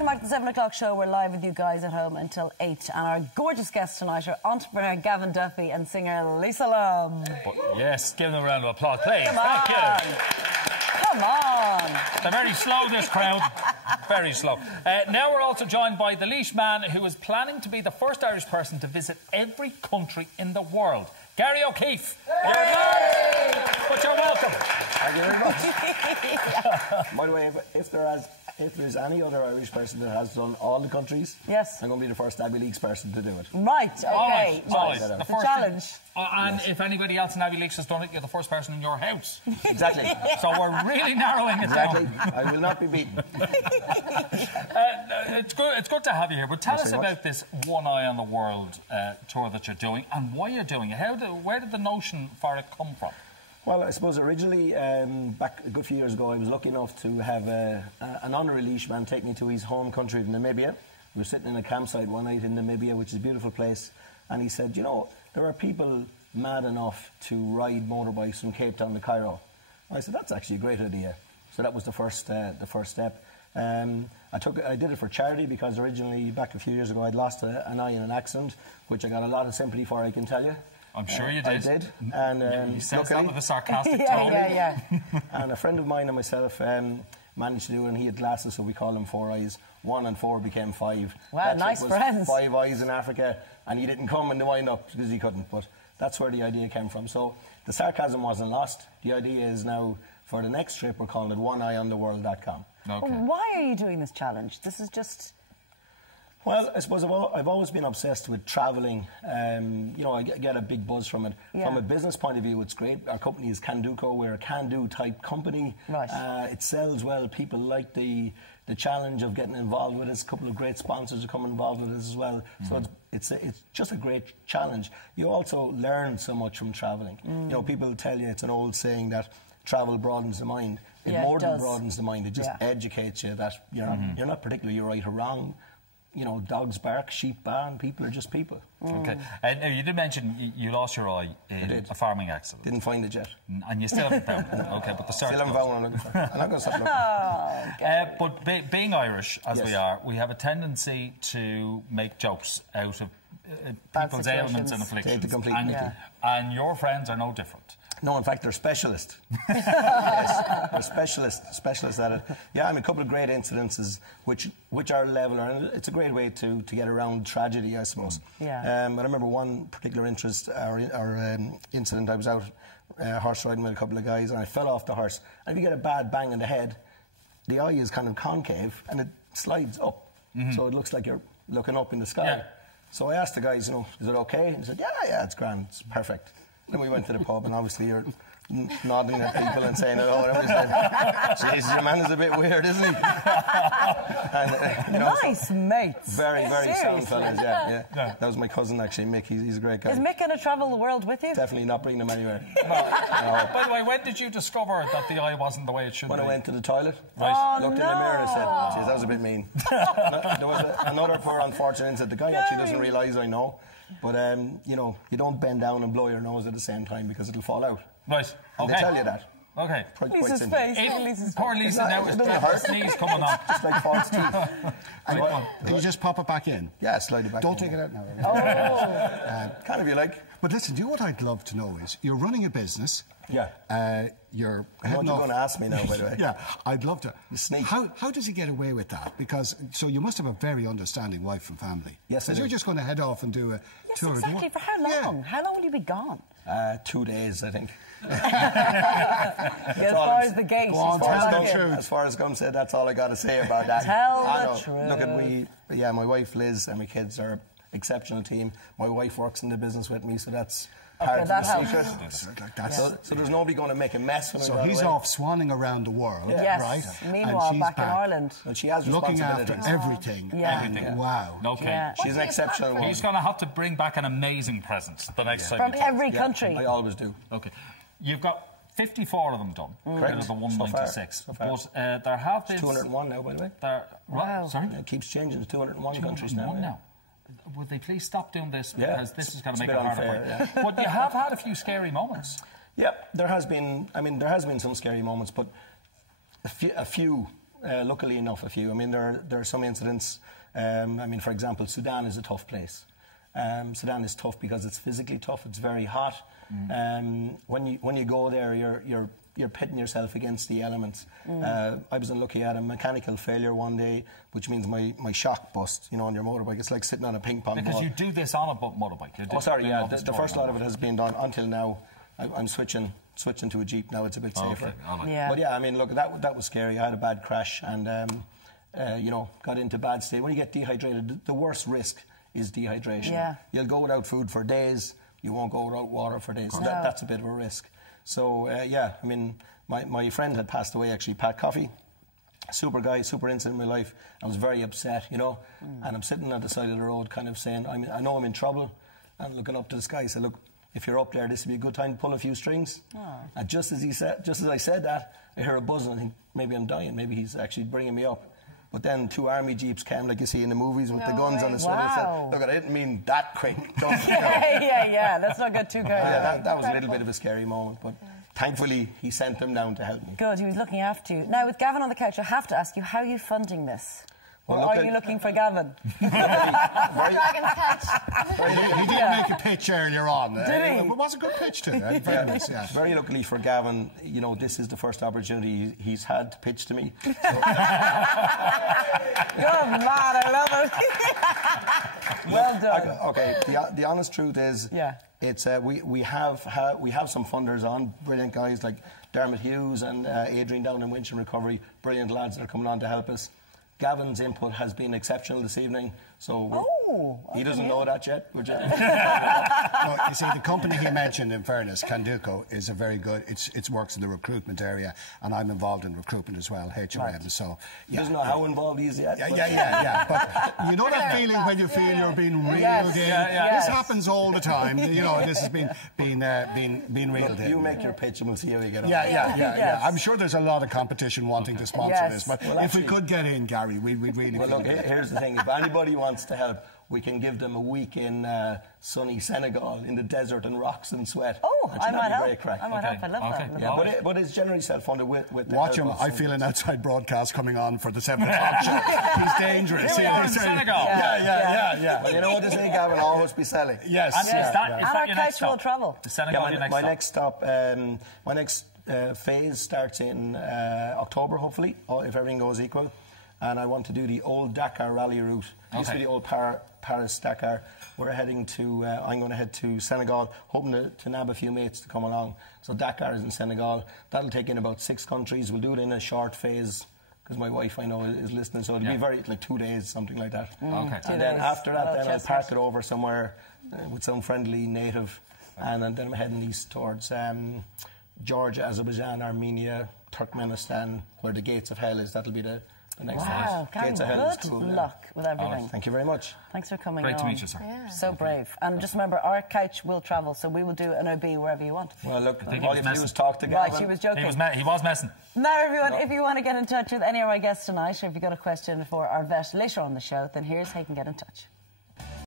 welcome back to the 7 o'clock show. We're live with you guys at home until 8. And our gorgeous guests tonight are entrepreneur Gavin Duffy and singer Lisa Lum. Yes, give them a round of applause, please. Come on. Thank you. Come on. They're very slow, this crowd. Very slow. Now we're also joined by the Laois man who is planning to be the first Irish person to visit every country in the world. Gary O'Keeffe. Hey. But you're welcome. Thank you very much. By the way, if there's any other Irish person that has done all the countries, yes, I'm going to be the first Abbey Leagues person to do it. Right, okay. Right. It's a challenge. And yes. if anybody else in Abbey Leagues has done it, you're the first person in your house. Exactly. So we're really narrowing it down. Exactly. I will not be beaten. It's good to have you here. But tell us about this One Eye on the World tour that you're doing and why you're doing it. Where did the notion for it come from? Well, I suppose originally, back a good few years ago, I was lucky enough to have an honorary Laois man take me to his home country, Namibia. We were sitting in a campsite one night in Namibia, which is a beautiful place, and he said, you know, there are people mad enough to ride motorbikes from Cape Town to Cairo. And I said, that's actually a great idea. So that was the first step. I did it for charity because originally, back a few years ago, I'd lost an eye in an accident, which I got a lot of sympathy for, I can tell you. I'm sure you did. I did. And you said that with a sarcastic tone. Yeah. And a friend of mine and myself managed to do it, and he had glasses, so we called him 4 Eyes. 1 and 4 became 5. Wow, nice friends. 5 eyes in Africa, and he didn't come in the wind-up because he couldn't, but that's where the idea came from. So the sarcasm wasn't lost. The idea is now, for the next trip, we're calling it oneeyeontheworld.com. Okay. Well, why are you doing this challenge? This is just... Well, I suppose I've always been obsessed with travelling. You know, I get a big buzz from it. Yeah. From a business point of view, it's great. Our company is Canduco. We're a can-do type company. Right. It sells well. People like the challenge of getting involved with us. A couple of great sponsors are coming involved with us as well. So it's just a great challenge. You also learn so much from travelling. You know, people tell you, it's an old saying that travel broadens the mind. It more than broadens the mind. It just educates you that you're not particularly right or wrong. You know, dogs bark, sheep baa, and people are just people. Okay. And you did mention you lost your eye in a farming accident. Didn't find it yet. And you still haven't found it. Okay, but the search... Still haven't found one. I'm not going to stop looking. But being Irish, as we are, we have a tendency to make jokes out of people's ailments and afflictions. Take the complete and your friends are no different. No, in fact, they're specialists. Yes, they're specialists at it. Yeah, I mean, a couple of great incidences which are leveler, and it's a great way to get around tragedy, I suppose. Yeah. I remember one particular incident. I was out horse riding with a couple of guys, and I fell off the horse. And if you get a bad bang in the head, the eye is kind of concave, and it slides up, so it looks like you're looking up in the sky. Yeah. So I asked the guys, you know, is it okay? And he said, yeah, it's grand, it's perfect. Then we went to the pub, and obviously you're nodding at people and saying hello. And everyone's like, Jesus, your man is a bit weird, isn't he? And, you know, nice mates. Very sound fellas, yeah. That was my cousin, actually, Mick. He's a great guy. Is Mick going to travel the world with you? Definitely not bringing him anywhere. No. By the way, when did you discover that the eye wasn't the way it should be? When I went to the toilet. Right. Looked in the mirror and said, geez, that was a bit mean. There was another poor unfortunate incident. The guy actually doesn't realise I know. But, you know, you don't bend down and blow your nose at the same time because it'll fall out. Right. And they tell you that. Okay. Lisa's face. Poor Lisa now is the sneeze coming on. Just like false teeth. Can you just pop it back in? Yeah, slide it back Don't in. take it out now. Kind of, you like. But listen, what I'd love to know is, you're running a business. Yeah. You're heading off. You're going to ask me now, by the way. Yeah, I'd love to. You sneak. How does he get away with that? Because, so you must have a very understanding wife and family. Yes, I do. You're just going to head off and do a tour. Exactly. For how long? Yeah. How long will you be gone? 2 days, I think. As far as the gate. As far as Gum said, that's all I got to say about that. Tell the truth. Look, my wife Liz and my kids are an exceptional team. My wife works in the business with me, so that's part of the secret. So there's nobody going to make a mess when I go away. So he's off swanning around the world, right? Meanwhile, back in Ireland. Well, she has looking after everything. Everything. Wow. Okay. She's an exceptional woman. He's going to have to bring back an amazing present the next time. From every country. I always do. Okay. You've got 54 of them done. Correct. Out of the 196. So far. But there have been... 201 now, by the way. Wow. Sorry? It keeps changing. It's 201 countries now. Would they please stop doing this? Because this is going to make it harder. But you have had a few scary moments. Yeah, there has been. I mean, there has been some scary moments, but a few luckily enough, a few. I mean, there are some incidents. I mean, for example, Sudan is a tough place. Sudan is tough because it's physically tough. It's very hot. When you go there, you're pitting yourself against the elements. I was unlucky. I had a mechanical failure one day, which means my shock bust, you know, on your motorbike. It's like sitting on a ping pong ball. Because you do this on a motorbike. Oh, sorry, yeah. The first lot of it has been done until now. I'm switching to a Jeep now. It's a bit safer. Okay. Yeah. But yeah, I mean, look, that was scary. I had a bad crash and, you know, got into bad state. When you get dehydrated, the worst risk is dehydration. Yeah. You'll go without food for days. You won't go without water for days. So that's a bit of a risk. So, yeah, I mean, my friend had passed away, actually, Pat Coffey. Super guy, super incident in my life. I was very upset, you know. And I'm sitting at the side of the road kind of saying, I know I'm in trouble. And looking up to the sky, I said, look, if you're up there, this would be a good time to pull a few strings. And just as I said that, I hear a buzz and I think, maybe I'm dying. Maybe he's actually bringing me up. But then 2 army jeeps came, like you see in the movies, with the guns on the side. I said, look, I didn't mean that quick. yeah. Let's not get too carried away. Yeah, that was a little bit of a scary moment, but thankfully he sent them down to help me. Good, he was looking after you. Now, with Gavin on the couch, I have to ask you, how are you funding this? Or are you looking for Gavin? Dragon's catch. He did make a pitch earlier on. Did he? It was a good pitch too. In fairness, yeah. Very luckily for Gavin, you know, this is the first opportunity he's had to pitch to me. So. Good man, I love it. Well done. Okay, the honest truth is, it's we have some funders on, brilliant guys like Dermot Hughes and Adrian Down in Winch and Recovery, brilliant lads that are coming on to help us. Gavin's input has been exceptional this evening, so he doesn't know that yet. Well, you see, the company he mentioned, in fairness, Canduco, is a very good. It works in the recruitment area, and I'm involved in recruitment as well, HRM. Right. So he doesn't know how involved he is yet. Yeah. But you know that feeling when you feel you're being reeled in. This happens all the time. You know, this has been reeled in. You make your pitch, and we'll see how you get on. Yeah. I'm sure there's a lot of competition wanting to sponsor this, but if we could get in, Gary, we'd really. Well, look, here's the thing: if anybody wants to help, we can give them a week in sunny Senegal in the desert and rocks and sweat. Oh, I might help. I might help. I love that. Yeah, but it's generally self-funded with watch him. I feel an outside broadcast coming on for the 7 o'clock show. He's dangerous. Here we are in Senegal. Yeah. Well, you know what they say, Gavin? Always be selling. Yes. And is that your next stop? Travel. The Senegal, my next stop. My next phase starts in October, hopefully, if everything goes equal. And I want to do the old Dakar rally route. It used to be the old Paris Dakar. We're heading to. I'm going to head to Senegal, hoping to nab a few mates to come along. So Dakar is in Senegal. That'll take in about 6 countries. We'll do it in a short phase because my wife, I know, is listening. So it'll be like 2 days, something like that. Okay. And then after that, then I'll park it over somewhere with some friendly native, and then I'm heading east towards Georgia, Azerbaijan, Armenia, Turkmenistan, where the gates of hell is. That'll be the next wow, Gary, good luck with everything. Thank you very much. Thanks for coming Great on. to meet you, sir. Yeah. So brave. And just remember, our couch will travel, so we will do an OB wherever you want. Well, look, all you have to do is talk to Gavin. Right, she was joking. He was messing. Now, everyone, if you want to get in touch with any of our guests tonight, or if you've got a question for our vet later on the show, then here's how you can get in touch.